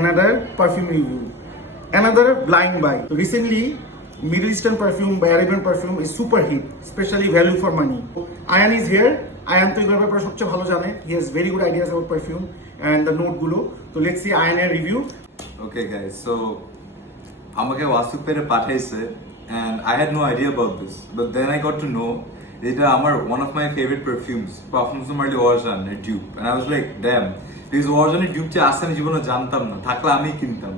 Another perfume review, another blind buy. So recently, Middle Eastern perfume by Arabian perfume is super hit, especially value for money. Ayan is here. Ayan তো এগুলোর ব্যাপারে সবচেয়ে ভালো জানে. He has very good ideas about perfume and the note গুলো. So let's see Ayan's review. Okay guys, so আমাকে ওয়াসিফ পেরে পাঠাইছে and I had no idea about this, but then I got to know এটা আমার one of my favorite perfumes, Parfums de Marly Orjan এর dupe, and I was like damn, this Orjan এর dupe যে আছে আমি জীবনে জানতাম না, থাকলে আমি কিনতাম.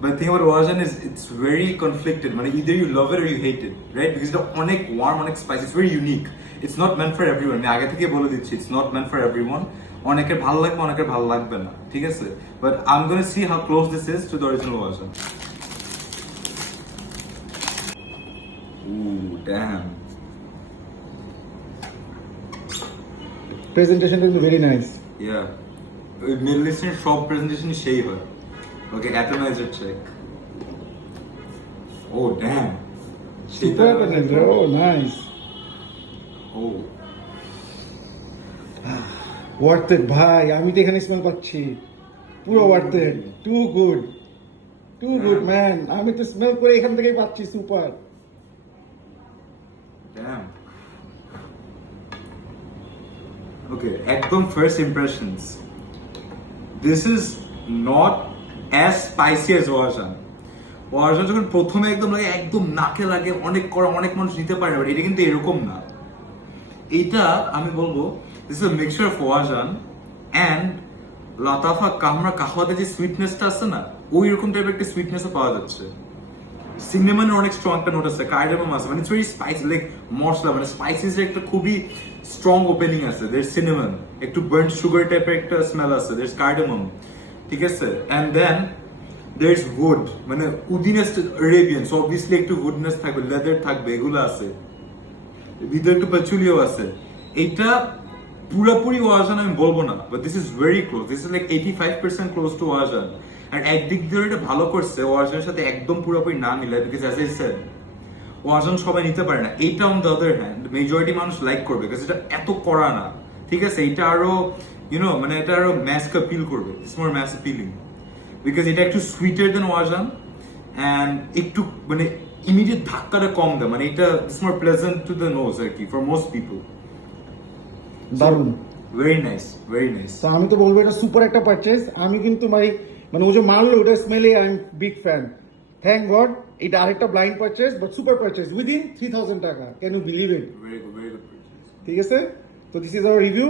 But the thing about Orjan is it's very conflicted, মানে either you love it or you hate it, right? Because এটা অনেক warm, অনেক spicy, it's very unique. It's not meant for everyone. আমি আগে থেকে বলে দিচ্ছি, it's not meant for everyone. অনেকের ভালো লাগবে, অনেকের ভালো লাগবে না, ঠিক আছে? But I'm gonna see how close this is to the original version. Ooh, damn. Presentation is very nice. Yeah. Middle Eastern shop presentation is সেই হয়. Okay, atomizer check. Oh, damn. Super oh, nice. Oh. Worth it, ভাই আমি তো এখানে smell পাচ্ছি পুরো worth it. Too good man. আমি তো স্মেল করে এখান থেকেই পাচ্ছি সুপার. Damn. Okay, একদম first impressions. This is not as spicy as Orjan. Orjan যখন প্রথমে একদম লাগে একদম নাকে লাগে অনেক কড়া, অনেক মানুষ নিতে পারে না, এটা কিন্তু এরকম না. এটা আমি বলবো this is a mixture of Orjan and লাতাফা কামরা কাহওয়াতে যে সুইটনেসটা আছে না, ওই রকম টাইপের একটা সুইটনেসও পাওয়া যাচ্ছে. সিনেমানের অনেক স্ট্রং একটা নোট আছে, কার্ডামাম আছে, মানে ইটস ভেরি স্পাইসি, লাইক মশলা, মানে স্পাইসিস একটা খুবই স্ট্রং ওপেনিং আছে. দের সিনেমান একটু বার্ন্ট সুগার টাইপের একটা স্মেল আছে, দের কার্ডামাম, ঠিক আছে? And then there is wood, মানে উডিনেস আরেবিয়ান, সো অবভিয়াসলি একটু উডনেস থাকবে, লেদার থাকবে, এগুলো আছে, ভিতরে একটু পাচুলিও আছে. এইটা পুরোপুরি ওয়াজান আমি বলবো না, but this is very close, this is like 85% close to ওয়াজান. আর একদিক দিয়ে এটা ভালো করছে ওয়াজানের সাথে একদম পুরোপুরি না মিলে, বিকজ অ্যাজ আই সেড ওয়াজান সবাই নিতে পারে না. এইটা on the other hand majority মানুষ লাইক করবে, বিকজ এটা এত কড়া না, ঠিক আছে? এটা আরো ইউনো মানে এটা আরো ম্যাসকে অ্যাপিল করবে, it's more mass appealing, because এটা একটু সুইটার দেন ওয়াজান অ্যান্ড একটু মানে ইমিডিয়েট ধাক্কাটা কম দেয়, মানে এটা it's more pleasant to the nose আর কি ফর মোস্ট পিপল. দারুণ, ভেরি নাইস, ভেরি নাইস. তো আমি তো বলবো এটা সুপার একটা পারচেজ. আমি কিন্তু ভাই মানে ও যে মারলো ওটা স্মেলে I am big fan. Thank God এটা আরেকটা blind purchase, but super purchase within 3000 টাকা. Can you believe it? Very good ঠিক আছে, তো দিস ইজ আওয়ার রিভিউ.